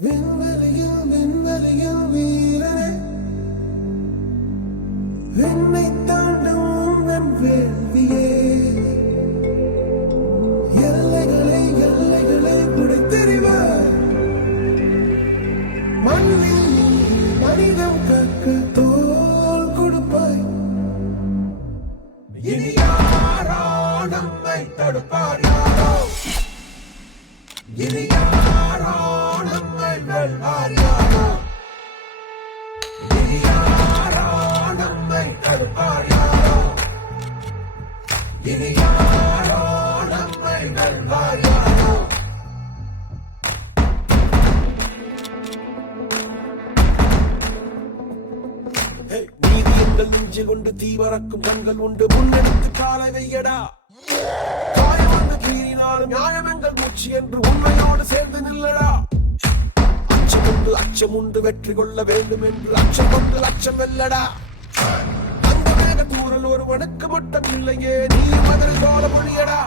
விண்வெளியில் வீரனே, விண்ணை தாண்டும் என் வேள்வியே, எல்லைகளை உடைத்தெறிவாய், மண்ணில் மனிதம் கற்க தோல் கொடுப்பாய். இனி யாரோ நம்மை தடுப்பார், யாரோ இனி யாரோ நம்மை வெல்வார், யாரோ இனி யாரோ நம்மை தடுப்பார், யாரோ இனி யாரோ நம்மை வெல்வார், யாரோ. நீதி எங்கள் நெஞ்சில் உண்டு, தீவரக்கும் கண்கள் உண்டு, முன்னெடுத்து காலை வையடா. காயமன்று கீறினாலும் நியாயம் எங்கள் மூச்சு என்று உண்மையோடு சேர்ந்து நில்லடா. அச்சம் உண்டு வெற்றி கொள்ள வேண்டும் என்று அச்சம் கொண்டு லட்சம் வெல்லடா. அந்த மேக தூரல் ஒருவனுக்கு மட்டும் இல்லையே, நீ மதுரை போல மொழியடா.